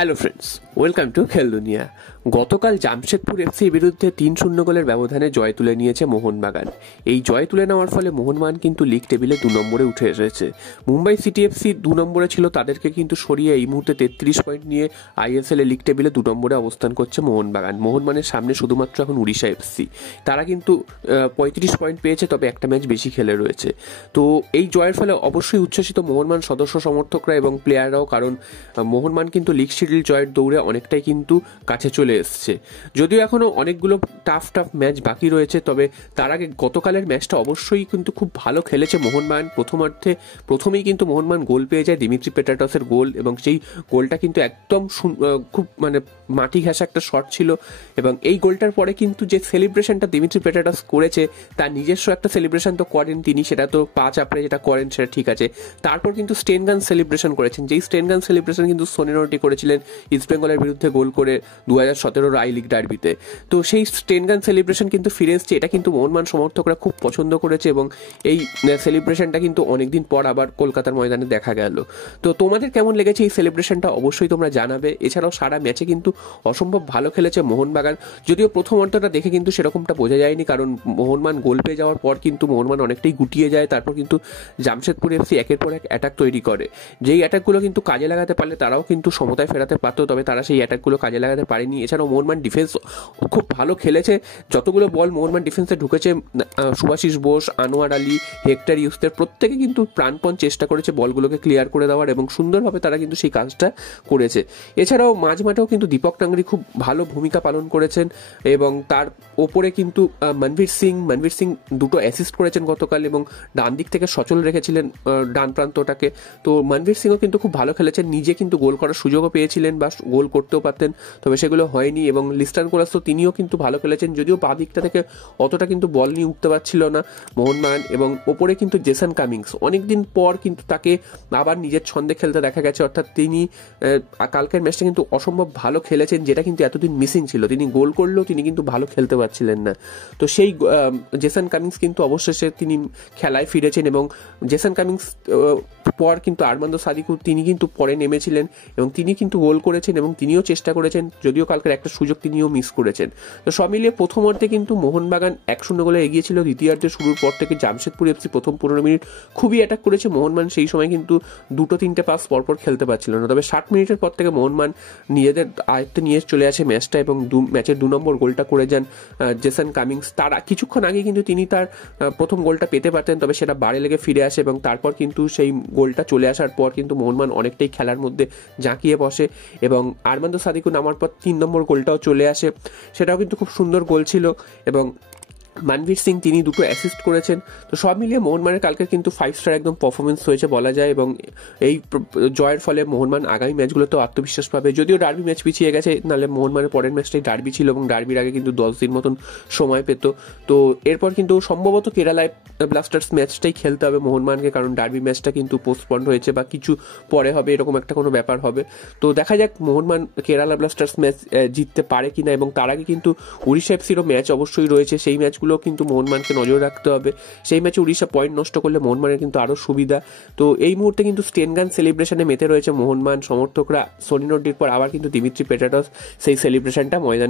Hello friends, welcome to খেল দুনিয়া। গতকাল জামশেদপুর এফসির বিরুদ্ধে 3-0 গোলের ব্যবধানে জয় তুলে নিয়েছে মোহনবাগান। এই জয় তুলে নেওয়ার ফলে মোহনবাগান কিন্তু লিগ টেবিলে 2 নম্বরে উঠে এসেছে। মুম্বাই সিটি এফসি 2 নম্বরে ছিল, তাদেরকে কিন্তু সরিয়ে এই মুহূর্তে 33 পয়েন্ট নিয়ে আইএসএল লিগ টেবিলে 2 নম্বরে অবস্থান করছে মোহনবাগান। মোহনবাগানের সামনে শুধুমাত্র এখন উড়িষ্যা এফসি, তারা কিন্তু 35 পয়েন্ট পেয়েছে, তবে একটা ম্যাচ বেশি খেলে রয়েছে। তো এই জয়ের ফলে অবশ্যই উচ্ছ্বসিত মোহনবাগান সদস্য সমর্থকরা এবং প্লেয়াররাও, কারণ মোহনবাগান কিন্তু লিগ শিডিউল জয়ের দৌড়ে অনেকটাই কিন্তু কাছে চলে এসছে। যদিও এখনও অনেকগুলো টাফ ম্যাচ বাকি রয়েছে, তবে তার আগে গতকালের ম্যাচটা অবশ্যই কিন্তু খুব ভালো খেলেছে মোহনবাগান। প্রথমেই কিন্তু মোহনবাগান গোল পেয়ে যায়, দিমিত্রি পেট্রাটসের গোল, এবং সেই গোলটা কিন্তু একদম খুব মাটি ঘেঁষা একটা শট ছিল। এবং এই গোলটার পরে কিন্তু যে সেলিব্রেশনটা দিমিত্রি পেট্রাটস করেছে, তার নিজস্ব একটা সেলিব্রেশন তো করেন তিনি, সেটা তো পা চাপড়ে যেটা করেন সেটা ঠিক আছে। তারপর কিন্তু স্টেন গান সেলিব্রেশন করেছেন, যেই স্টেন গান সেলিব্রেশন কিন্তু সোনি রটি করেছিলেন ইস্ট বেঙ্গলের বিরুদ্ধে গোল করে 2017 আই লিগ ডার্বিতে। তো সেই স্টেন গান সেলিব্রেশন কিন্তু ফিরে এসছে, এটা কিন্তু মোহনবাগান সমর্থকরা খুব পছন্দ করেছে, এবং এই সেলিব্রেশনটা কিন্তু অনেকদিন পর আবার কলকাতার ময়দানে দেখা গেল। তো তোমাদের কেমন লেগেছে এই সেলিব্রেশনটা অবশ্যই তোমরা জানাবে। এছাড়াও সারা ম্যাচে কিন্তু অসম্ভব ভালো খেলেছে মোহনবাগান, যদিও প্রথম অর্ধটা দেখে কিন্তু সেরকমটা বোঝা যায়নি, কারণ মোহনবাগান গোল পেয়ে যাওয়ার পর কিন্তু মোহনবাগান অনেকটাই গুটিয়ে যায়। তারপর কিন্তু জামশেদপুর এফসি একের পর এক অ্যাটাক তৈরি করে, যেই অ্যাটাকগুলো কিন্তু কাজে লাগাতে পারলে তারাও কিন্তু সমতায় ফেরাতে পারতো, তবে তারা সেই অ্যাটাকগুলো কাজে লাগাতে পারেনি। এছাড়াও মোহনবাগান ডিফেন্স খুব ভালো খেলেছে, যতগুলো বল মোহনবাগান ডিফেন্সে ঢুকেছে, সুভাশিস বোস, আনোয়ার আলী, হেক্টর ইউসুফের প্রত্যেকে কিন্তু প্রাণপণ চেষ্টা করেছে বলগুলোকে ক্লিয়ার করে দেওয়ার, এবং সুন্দরভাবে তারা কিন্তু সেই কাজটা করেছে। এছাড়াও মাঝমাঠেও কিন্তু দীপক টাংরি খুব ভালো ভূমিকা পালন করেছেন, এবং তার ওপরে কিন্তু মনভীর সিং দুটো অ্যাসিস্ট করেছেন গতকাল, এবং ডান দিক থেকে সচল রেখেছিলেন ডান প্রান্তটাকে। তো মনভীর সিংও কিন্তু খুব ভালো খেলেছেন, নিজে কিন্তু গোল করার সুযোগও পেয়েছিলেন বা গোল করতেও পারতেন, তবে সেগুলো হয়নি। এবং লিস্টান কোলাস তো তিনিও কিন্তু ভালো খেলেছেন, যদিও বাঁ দিকটা থেকে অতটা কিন্তু বল নিয়ে উঠতে পারছিল না মোহনবাগান। এবং ওপরে কিন্তু জেসন কামিংস অনেকদিন পর কিন্তু তাকে আবার নিজের ছন্দে খেলতে দেখা গেছে, অর্থাৎ তিনি কালকের ম্যাচটা কিন্তু অসম্ভব ভালো খেলেছেন, যেটা কিন্তু এতদিন মিসিং ছিল। তিনি গোল করলেও তিনি কিন্তু ভালো খেলতে পারছিলেন না। তো সেই জেসন কামিংস কিন্তু অবশেষে তিনি খেলায় ফিরেছেন, এবং জেসন কামিংস পর কিন্তু আরমান্দো সাদিকু তিনি কিন্তু পরে নেমেছিলেন, এবং তিনি কিন্তু গোল করেছেন, এবং তিনিও চেষ্টা করেছেন, যদিও কালকের একটা সুযোগ তিনিও মিস করেছেন। তো সব মিলিয়ে প্রথম অর্ধে কিন্তু মোহনবাগান 1-0 গোলে এগিয়েছিল। দ্বিতীয়ার্ধে শুরুর পর থেকে জামশেদপুর এফসি প্রথম 15 মিনিট খুবই অ্যাটাক করেছে। মোহনবাগান সেই সময় কিন্তু 2-3টে পাস পরপর খেলতে পারছিল না, তবে 60 মিনিটের পর থেকে মোহনবাগান নিজেদের আয়ত্তে নিয়ে চলে আসে ম্যাচটা, এবং ম্যাচের 2 নম্বর গোলটা করে যান জেসন কামিংস। তার কিছুক্ষণ আগে কিন্তু তিনি তার প্রথম গোলটা পেতে পারতেন, তবে সেটা বারে লেগে ফিরে আসে, এবং তারপর কিন্তু সেই গোলটা চলে আসার পর কিন্তু মোহনবাগান অনেকটাই খেলার মধ্যে জাঁকিয়ে বসে, এবং আরমান্দো সাদিকু নামার পর 3 নম্বর গোলটাও চলে আসে, সেটাও কিন্তু খুব সুন্দর গোল ছিল। এবং মনভীর সিং তিনি দুটো অ্যাসিস্ট করেছেন। তো সব মিলিয়ে মোহনবাগানের কালকে কিন্তু 5 স্টার একদম পারফরমেন্স হয়েছে বলা যায়, এবং এই জয়ের ফলে মোহনবাগান আগামী ম্যাচগুলোতেও আত্মবিশ্বাস পাবে। যদিও ডার্বি ম্যাচ পিছিয়ে গেছে, নাহলে মোহনবাগানের পরের ম্যাচটাই ডার্বি ছিল, এবং ডার্বির আগে কিন্তু 10 দিন মতন সময় পেত। তো এরপর কিন্তু সম্ভবত কেরালায় ব্লাস্টার্স ম্যাচটাই খেলতে হবে মোহনবাগানকে, কারণ ডার্বি ম্যাচটা কিন্তু পোস্টপন্ড হয়েছে বা কিছু পরে হবে, এরকম একটা কোনো ব্যাপার হবে। তো দেখা যাক মোহনবাগান কেরালা ব্লাস্টার্স ম্যাচ জিততে পারে কিনা। এবং তার আগে কিন্তু উড়িষ্যা এফসিরও ম্যাচ অবশ্যই রয়েছে, সেই ম্যাচগুলো কিন্তু মোহনবাগানকে নজর রাখতে হবে। সেই ম্যাচে উড়িষ্যা পয়েন্ট নষ্ট করলে মোহনবাগানের কিন্তু আরো সুবিধা। তো এই মুহূর্তে কিন্তু স্টেন গান সেলিব্রেশনে মেতে রয়েছে মোহনবাগান সমর্থকরা। সোনি রটির পর আবার কিন্তু দিমিত্রি পেট্রাটস সেই সেলিব্রেশনটা ময়দানে